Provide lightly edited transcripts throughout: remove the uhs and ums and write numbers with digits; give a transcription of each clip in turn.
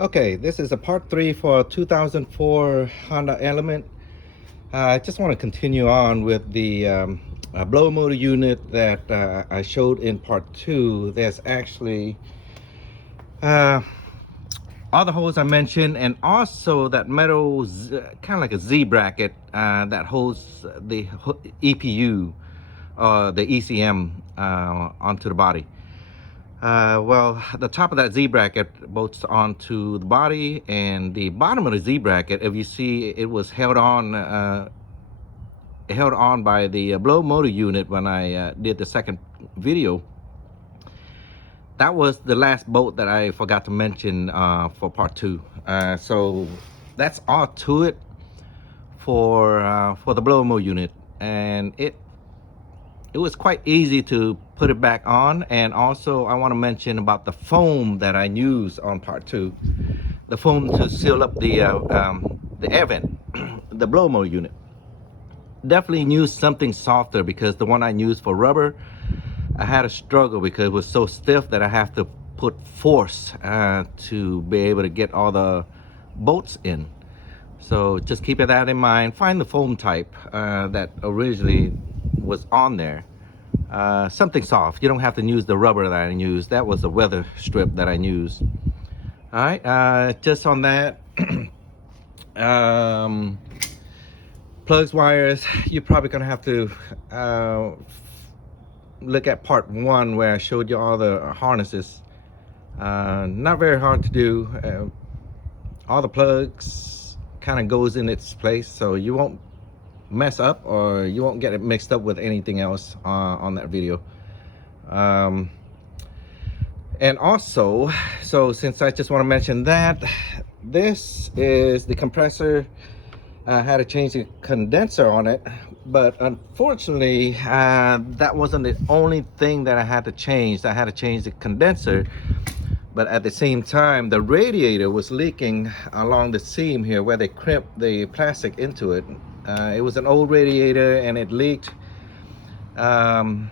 Okay, this is a part 3 for 2004 Honda Element. I just want to continue on with the blower motor unit that I showed in part 2. There's actually uh, all the holes I mentioned, and also that metal kind of like a Z bracket that holds the EPU, the ECM onto the body. Well, the top of that Z bracket bolts onto the body, and the bottom of the Z bracket, if you see, it was held on by the blow motor unit when I did the second video. That was the last bolt that I forgot to mention for part 2. So that's all to it for the blow motor unit, and it was quite easy to put it back on. And also I want to mention about the foam that I used on part 2, the foam to seal up the air vent, the blow motor unit. Definitely use something softer, because the one I used for rubber, I had a struggle because it was so stiff that I have to put force to be able to get all the bolts in. So just keep that in mind. Find the foam type that originally was on there. Something soft. You don't have to use the rubber that I used. That was a weather strip that I used. All right, just on that. Plugs, wires, you're probably gonna have to look at part 1 where I showed you all the harnesses. Not very hard to do. All the plugs kind of goes in its place, so you won't mess up, or you won't get it mixed up with anything else on that video. And also, so since I just want to mention that, this is the compressor. I had to change the condenser on it, but unfortunately that wasn't the only thing that I had to change. I had to change the condenser, but at the same time the radiator was leaking along the seam here where they crimped the plastic into it. It was an old radiator and it leaked, and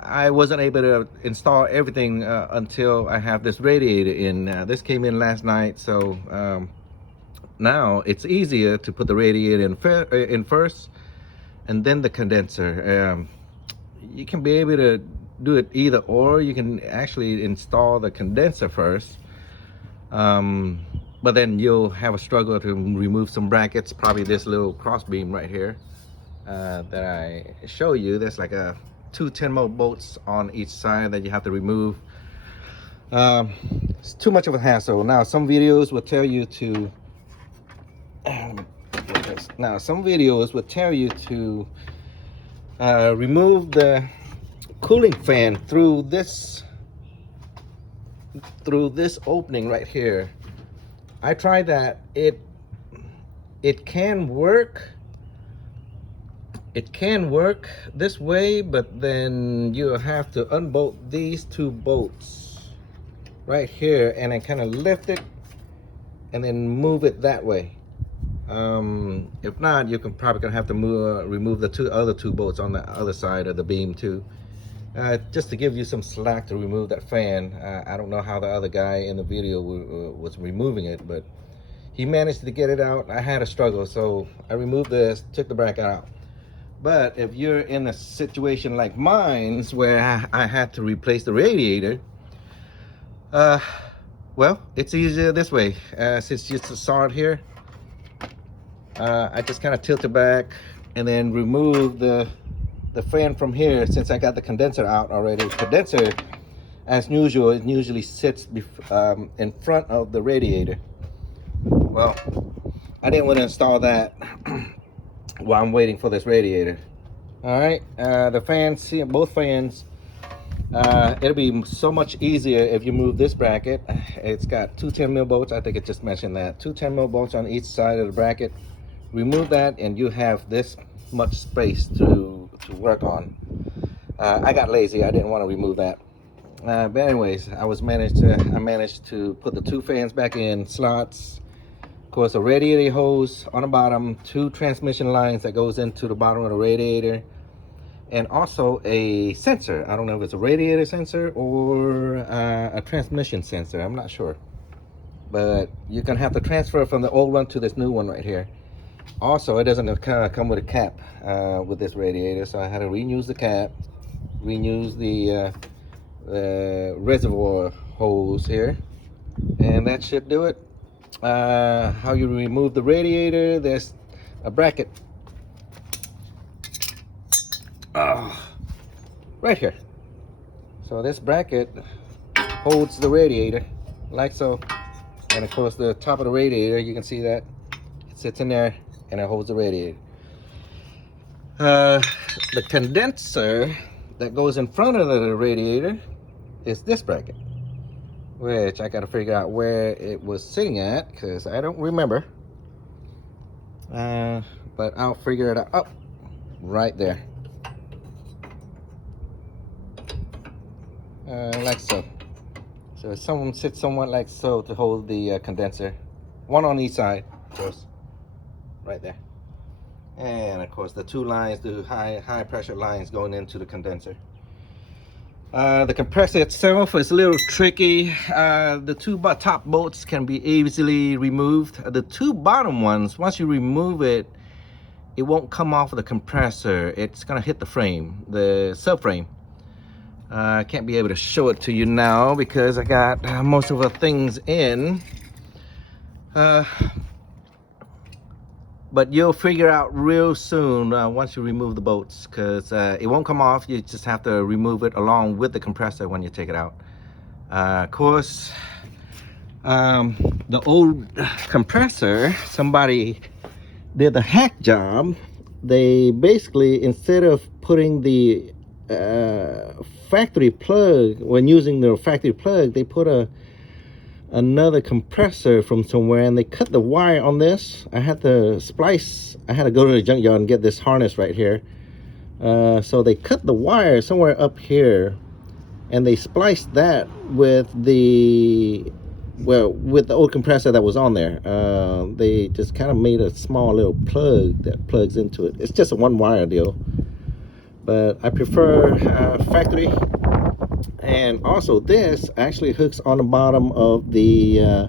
I wasn't able to install everything until I have this radiator in. This came in last night, so now it's easier to put the radiator in first and then the condenser. You can be able to do it either or. You can actually install the condenser first, but then you'll have a struggle to remove some brackets. Probably this little cross beam right here that I show you. There's like two 10 mil bolts on each side that you have to remove. It's too much of a hassle. Now some videos will tell you to remove the cooling fan through this opening right here. I tried that. It can work. It can work this way, but then you have to unbolt these 2 bolts right here and then kind of lift it and then move it that way. If not, you can probably gonna have to remove the other two bolts on the other side of the beam too, just to give you some slack to remove that fan. I don't know how the other guy in the video was removing it, but he managed to get it out. I had a struggle, so I removed this, took the bracket out. But if you're in a situation like mine's where I had to replace the radiator, well, it's easier this way. Since you saw it here, I just kind of tilt it back and then remove the fan from here. Since I got the condenser out already, the condenser, as usual, it usually sits in front of the radiator. Well, I didn't want to install that while I'm waiting for this radiator. All right, the fans, see both fans, it'll be so much easier if you move this bracket. It's got 2 10 mil bolts. I think it just mentioned that 2 10 mil bolts on each side of the bracket. Remove that and you have this much space to work on. I got lazy. I didn't want to remove that. But anyways, I managed to put the 2 fans back in slots. Of course, a radiator hose on the bottom, 2 transmission lines that goes into the bottom of the radiator. and also a sensor. I don't know if it's a radiator sensor or a transmission sensor. I'm not sure. But you're gonna have to transfer from the old one to this new one right here. Also, it doesn't come with a cap with this radiator, so I had to reuse the cap, reuse the reservoir hose here, and that should do it. How you remove the radiator, there's a bracket right here. So this bracket holds the radiator like so, and of course the top of the radiator, you can see that it sits in there and it holds the radiator. The condenser that goes in front of the radiator is this bracket, which I got to figure out where it was sitting at because I don't remember. But I'll figure it out. Oh, right there. Like so. So someone sits somewhat like so to hold the condenser. One on each side, of course. Right there. And of course the two lines, the high pressure lines going into the condenser. The compressor itself is a little tricky. The two top bolts can be easily removed. The two bottom ones, once you remove it, it won't come off of the compressor. It's gonna hit the frame, the subframe. I can't be able to show it to you now because I got most of the things in. But you'll figure out real soon once you remove the bolts, because it won't come off. You just have to remove it along with the compressor when you take it out. Of course, the old compressor, somebody did the hack job. They basically, instead of putting the factory plug, when using the factory plug, they put another compressor from somewhere, and they cut the wire on this. I had to go to the junkyard and get this harness right here. So they cut the wire somewhere up here, and they spliced that with the old compressor that was on there. They just kind of made a small little plug that plugs into it. It's just a one wire deal, but I prefer factory. And also this actually hooks on the bottom of the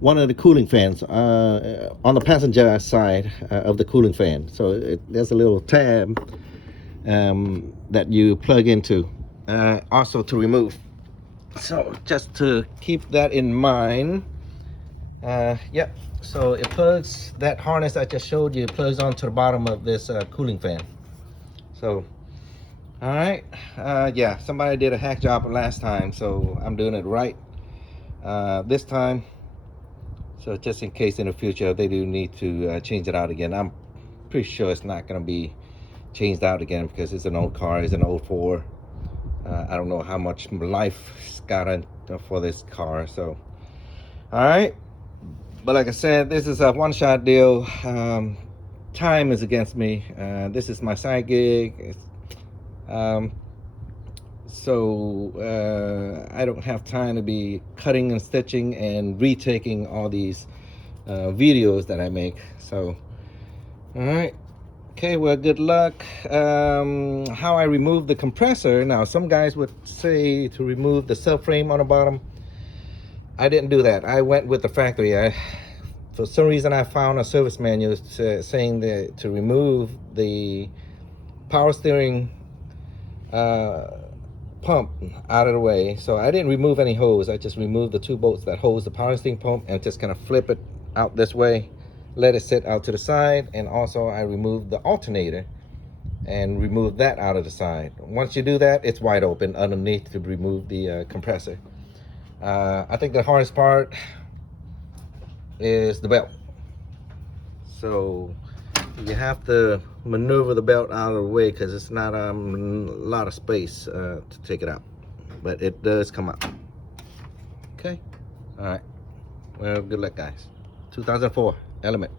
one of the cooling fans on the passenger side of the cooling fan. So there's a little tab that you plug into, also to remove. So just to keep that in mind. Yep, so it plugs, that harness I just showed you, plugs onto the bottom of this cooling fan. So all right, yeah, somebody did a hack job last time, so I'm doing it right this time. So just in case in the future they do need to change it out again, I'm pretty sure it's not going to be changed out again because it's an old car, it's an old 04. I don't know how much life it's got for this car. So all right, but like I said, this is a one-shot deal. Time is against me. This is my side gig. So I don't have time to be cutting and stitching and retaking all these videos that I make. So all right, okay, well, good luck. How I remove the compressor, now some guys would say to remove the subframe on the bottom. I didn't do that. I went with the factory. For some reason I found a service manual saying that to remove the power steering pump out of the way. So I didn't remove any hose. I just removed the two bolts that hose the power steering pump and just kind of flip it out this way, let it sit out to the side. And also I removed the alternator and removed that out of the side. Once you do that, it's wide open underneath to remove the compressor. I think the hardest part is the belt. So you have to maneuver the belt out of the way because it's not a lot of space to take it out, but it does come out. Okay, all right, well, good luck guys. 2004 Element.